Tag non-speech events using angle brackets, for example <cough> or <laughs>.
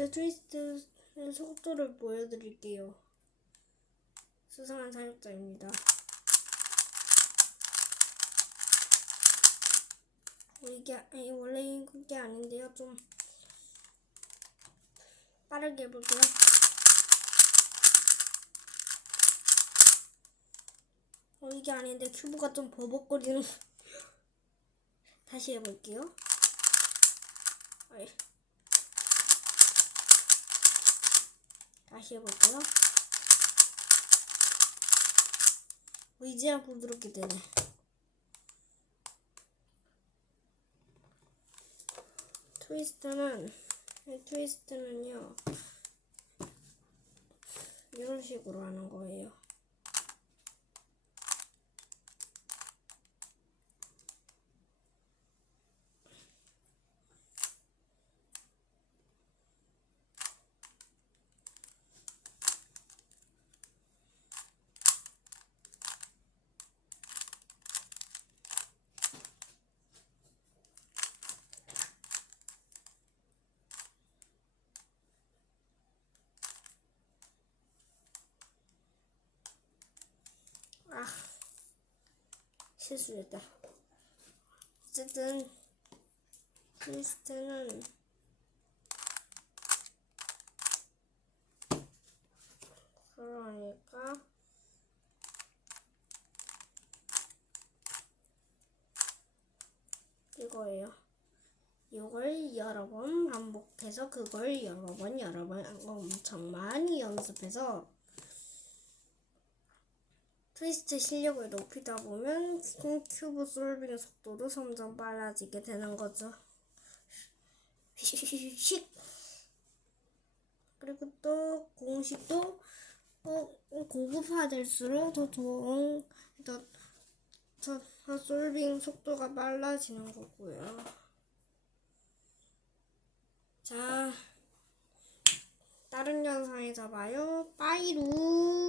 제 트위스트 속도를 보여드릴게요. 수상한 사육자입니다. 어, 이게 아니, 원래 이게 아닌데요. 좀 빠르게 해볼게요. 어, 이게 아닌데 큐브가 좀 버벅거리는. <laughs> 다시 해볼게요. 어이. 다시 해볼까요? 어, 이제야 부드럽게 되네. 트위스트는 이 트위스트는요 이런 식으로 하는 거예요. 아 실수했다. 어쨌든 트위스트는 그러니까 이거예요. 이걸 여러 번 반복해서 그걸 여러 번 여러 번 엄청 많이 연습해서 트위스트 실력을 높이다 보면 큐브 솔빙 속도도 점점 빨라지게 되는 거죠. 식 그리고 또 공식도 어, 고급화될수록 더 좋은 더, 더, 더 솔빙 속도가 빨라지는 거고요. 자, 다른 영상에서 봐요. 빠이루.